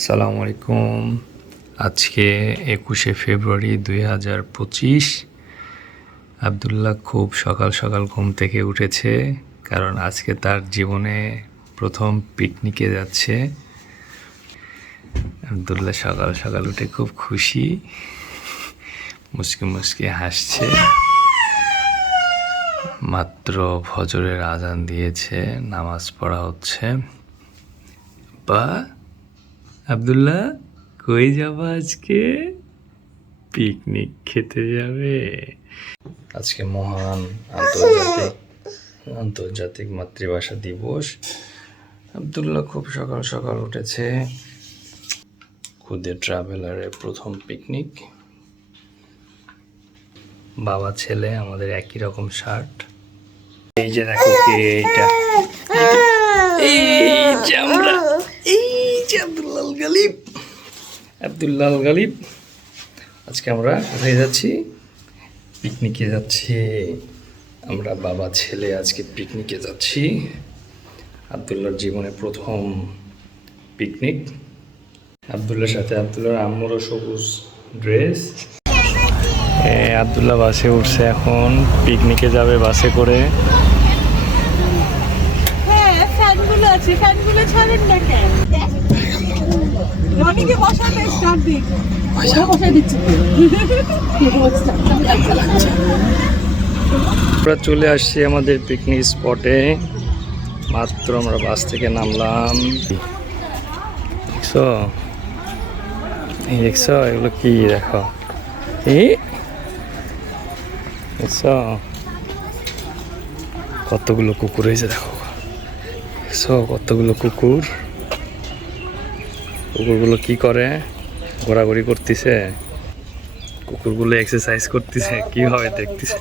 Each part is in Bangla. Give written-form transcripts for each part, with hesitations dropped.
আসসালামু আলাইকুম। আজকে 21শে ফেব্রুয়ারি 2025। আবদুল্লাহ খুব সকাল সকাল ঘুম থেকে উঠেছে, কারণ আজকে তার জীবনে প্রথম পিকনিকে যাচ্ছে। আবদুল্লাহ সকাল সকাল উঠে খুব খুশি, মুচকি মুচকি হাসছে। মাত্র ফজরের আজান দিয়েছে, নামাজ পড়া হচ্ছে। বা আবদুল্লাহ, কই যাবো আজকে? পিকনিক খেতে যাবে। আজকে মহান আন্তর্জাতিক মাতৃভাষা দিবস। আবদুল্লাহ খুব সকাল সকাল উঠেছে। খুদে ট্রাভেলারের প্রথম পিকনিক। বাবা ছেলে আমাদের একই রকম শার্ট। এই যে দেখো কে এইটা, এই যে আমরা, এই যে আব্দুল্লাহ গালিব। আজকে আমরা কোথায় যাচ্ছি? পিকনিকে যাচ্ছি। আমরা বাবা ছেলে আজকে পিকনিকে যাচ্ছি। আবদুল্লাহর জীবনে প্রথম পিকনিক। আবদুল্লাহর সাথে আবদুল্লাহর আম্মুরও সবুজ ড্রেস। আবদুল্লাহ বাসে উঠছে, এখন পিকনিকে যাবে বাসে করে। আমরা চলে আসছি আমাদের পিকনিক স্পটে। মাত্র আমরা বাস থেকে নামলাম। দেখছো, এই দেখছো এগুলো কি? দেখো, এই দেখছো কতগুলো কুকুর হয়েছে। দেখো, দেখছো কতগুলো কুকুর। কুকুরগুলো কি করে? ঘোরাঘুরি করতেছে। কুকুরগুলো এক্সারসাইজ করতেছে, কিভাবে দেখতেছে।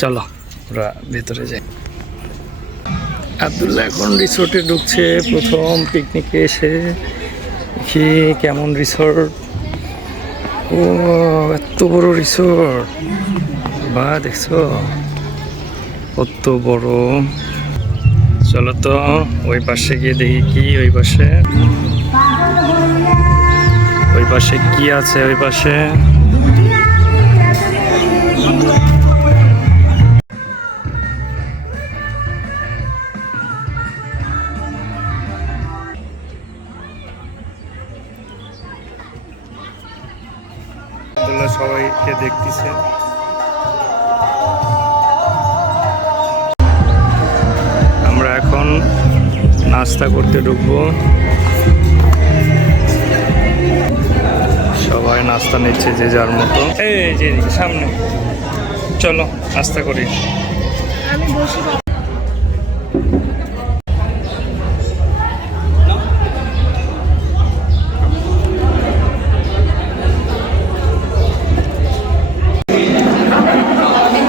চলো ওরা ভেতরে যাই। আবদুল্লাহ এখন রিসোর্টে ঢুকছে প্রথম পিকনিকে এসে। দেখি কেমন রিসোর্ট। ও, এত বড় রিসোর্ট! বা দেখছো কত বড়। চলো তো ওই পাশে গিয়ে দেখি কি ওই পাশে কি আছে। ওই পাশে সবাইকে দেখতেছে। আমরা এখন নাস্তা করতে ঢুকবো। সবাই নাস্তা নিচ্ছে যে যার মতো। এই যে সামনে, চলো নাস্তা করি।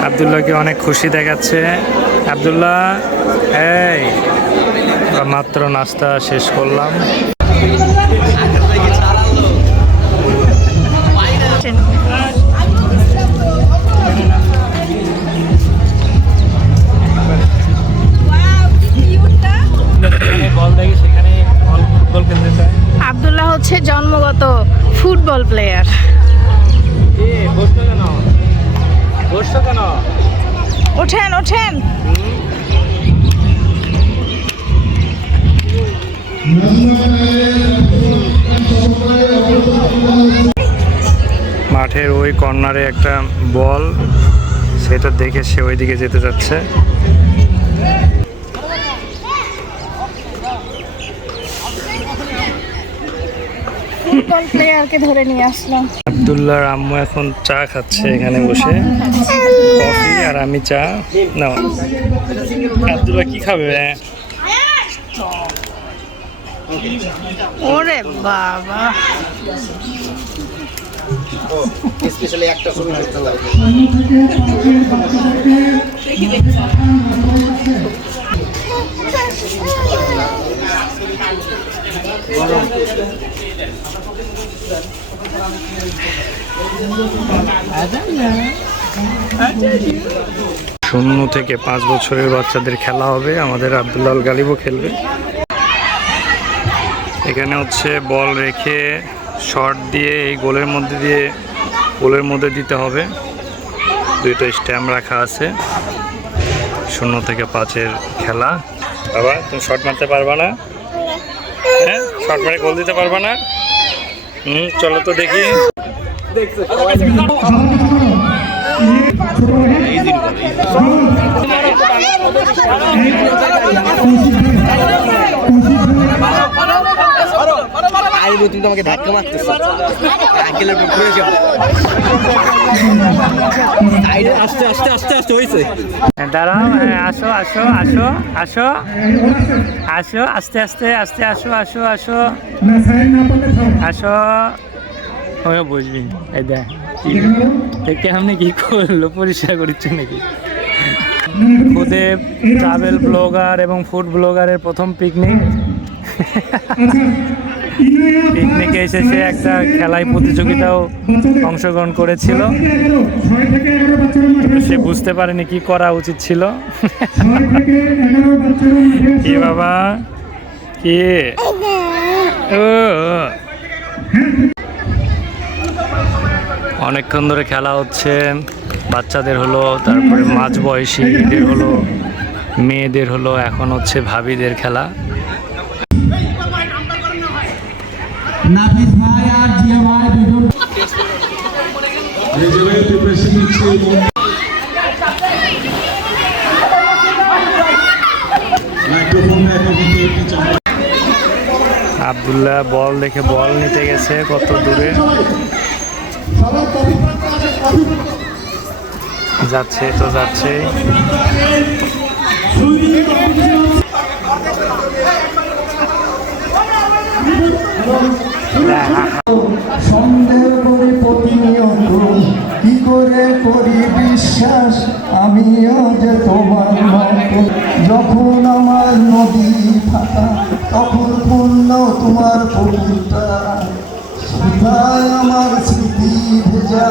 আবদুল্লাহকে অনেক খুশি দেখাচ্ছে। আবদুল্লাহ, এই মাত্র নাস্তা শেষ করলাম। আবদুল্লাহ হচ্ছে জন্মগত ফুটবল প্লেয়ার। ওঠেন ওঠেন। মাঠের ওই কর্নারে একটা বল, সেটা দেখে সে ওইদিকে যেতে যাচ্ছে। ফুটবল প্লেয়ারকে ধরে নিয়ে আসলাম। আবদুল্লাহর আম্মু এখন চা খাচ্ছে এখানে বসে, কফি আর আমি চা। না, আবদুল্লাহ কি খাবে? ওরে বাবা, স্পেশালি একটা ছবি করতে লাগবে। শূন্য থেকে 5 বছরের বাচ্চাদের খেলা হবে। আমাদের আবদুল্লাহ গালিবও খেলবে। এখানে হচ্ছে বল রেখে শট দিয়ে এই গোলের মধ্যে দিতে হবে। দুইটা স্ট্যাম্প রাখা আছে। 0 থেকে 5-এর খেলা। বাবা তুমি শট মারতে পারবা না? হ্যাঁ, শট মারে গোল দিতে পারবা না? চলো তো দেখি। তুমি তো আমাকে ধাক্কা মারতেছো। আঙ্কেলের উপর পড়ে যাবো। আস্তে আস্তে আস্তে আস্তে হয়েছে। দাঁড়াও, আসো আসো আসো আসো আসো, আস্তে আস্তে আস্তে আসো আসো আসো আসো। ওই বুঝবি এই দেখ দেখে আপনি কি করলো, পরিষ্কার করছে নাকি? খুদে ট্রাভেল ব্লগার এবং ফুড ব্লগারের প্রথম পিকনিকে এসেছে। একটা খেলায় প্রতিযোগিতাও অংশগ্রহণ করেছিল, সে বুঝতে পারেনি কি করা উচিত ছিল। কি বাবা কি? ও অনেকক্ষণ ধরে খেলা হচ্ছে। বাচ্চাদের হলো, তারপরে মাঝ বয়সীদের হলো, মেয়েদের হলো, এখন হচ্ছে ভাবিদের খেলা। নাফিস ভাই আর জিয়া ভাই দুজন প্রিপারেশন নিচ্ছে। আব্দুল্লাহ বল দেখে বল নিতে গেছে কত দূরে যাচ্ছে, তো যাচ্ছে। সন্দেহ করি প্রতিনিয়ত, কি করে করি বিশ্বাস আমিও যে তোমার মতো। যখন আমার নদী ফাঁকা তখন পূর্ণ তোমার পুকুরটা। কোথায় আমার স্মৃতি ভেজা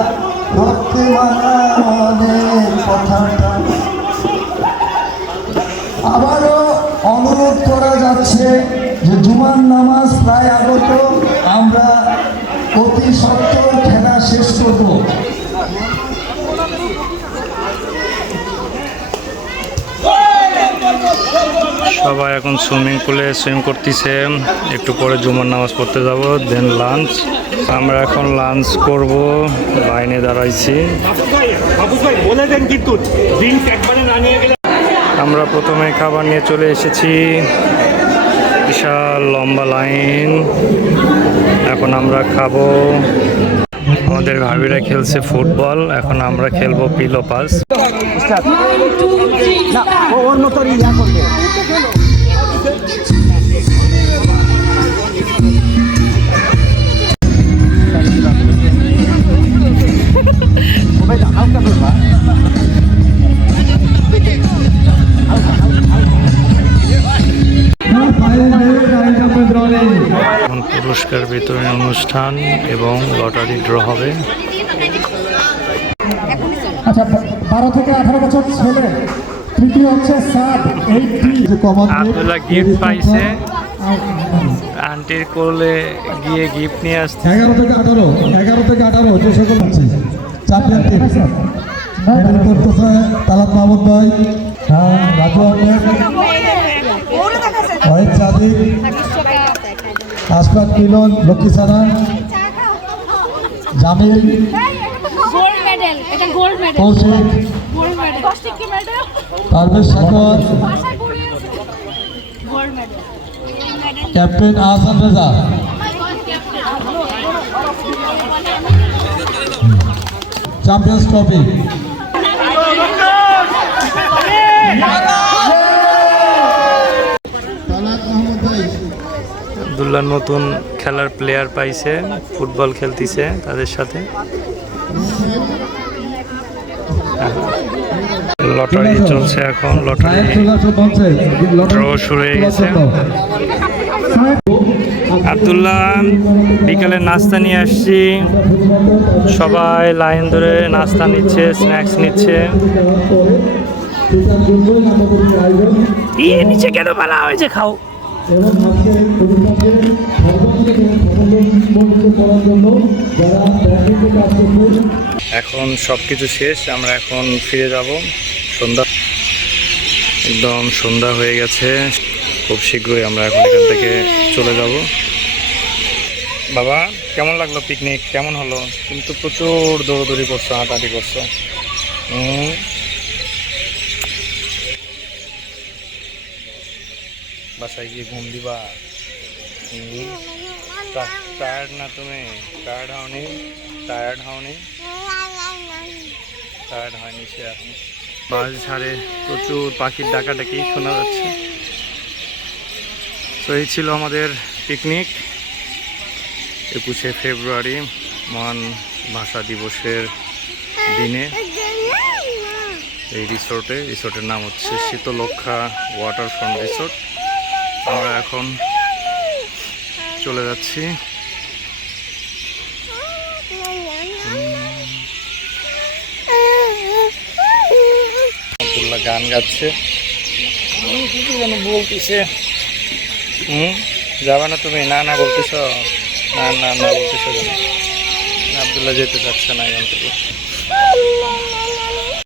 রক্তে মারা মনের কথাটা। আবারও অনুরোধ করা যাচ্ছে যে জুমার নামাজ প্রায় আগত, আমরা অতি সত্বর খেলা শেষ করব। সবাই এখন সুইমিং পুলে সুইম করতেছে। একটু পরে জুমার নামাজ পড়তে যাব, দেন লাঞ্চ। আমরা এখন লাঞ্চ করব, লাইনে দাঁড়াইছি। আমরা প্রথমে খাবার নিয়ে চলে এসেছি, বিশাল লম্বা লাইন। এখন আমরা খাবো। আমাদের ভাবিরা খেলছে ফুটবল, এখন আমরা খেলবো পিলো পাস। ওর মতো ইয়া করবে। এখন পুরস্কার বিতরণী অনুষ্ঠান এবং লটারি ড্র হবে। আচ্ছা, 12 থেকে 18 বছর ছেলে, তৃতীয় হচ্ছে সাব 80। আব্দুল্লাহ গিফট পাইছে, আন্টির কোলে গিয়ে গিফট নিয়ে আসছে। 11 থেকে 18 যে সকল আছে চ্যাম্পিয়ন টিম মেডেল করতেছে তালাত মাহমুদ ভাই, রাজু আহমেদ, ওয়াহিদ সাদিক, আশফাক মিলন, লক্ষ্মী সারা, জামিল, গোল্ড মেডেল, এটা gold medal, Kaushik, gold medal, Kaushik কি মেডেল? পারভেজ সাগর, আশা করি gold medal. Captain Ahsan Reza, Champions Trophy. Abdullah নতুন খেলার প্লেয়ার পাইছে, ফুটবল খেলতেছে তাদের সাথে। লটারি চলছে এখন, লটারি ড্র শুরু হয়ে গেছে। আব্দুল্লাহ বিকালে নাস্তা নিয়ে আসছি, সবাই লাইন ধরে নাস্তা নিচ্ছে, স্ন্যাক্স নিচ্ছে। নিচে কেন বলা হয়েছে খাও, এবং আজকের অনুষ্ঠানকে সর্বাঙ্গীন সাফল্যমণ্ডিত করার জন্য যারা ব্যাংকে কাজ করছে। এখন সব কিছু শেষ, আমরা এখন ফিরে যাব। সন্ধ্যা, একদম সন্ধ্যা হয়ে গেছে। খুব শীঘ্রই আমরা এখন এখান থেকে চলে যাব। বাবা, কেমন লাগলো পিকনিক? কেমন হলো? কিন্তু প্রচুর দৌড়দৌড়ি করছো, হাঁটাহাঁটি করছো। বাসায় গিয়ে ঘুম দিবা? টায়ার্ড না তুমি? টায়ার্ড হওনি? টায়ার্ড হওনি? টায়ার্ড হয়নি সে এখন। বাস ঝাড়ে প্রচুর পাখির ডাকাডাকি শোনা যাচ্ছে। তো এই ছিল আমাদের পিকনিক 21শে ফেব্রুয়ারি, মহান ভাষা দিবসের দিনে এই রিসোর্টের নাম হচ্ছে শীতলক্ষা ওয়াটারফ্রন্ট রিসোর্ট। আমরা এখন চলে যাচ্ছি। আব্দুল্লাহ গান গাচ্ছে, কিছু যেন বলতেছে। যাবা না তুমি? না না বলতেছ, না না না বলতেছ। আব্দুল্লাহ যেতে চাচ্ছে না এখান থেকে।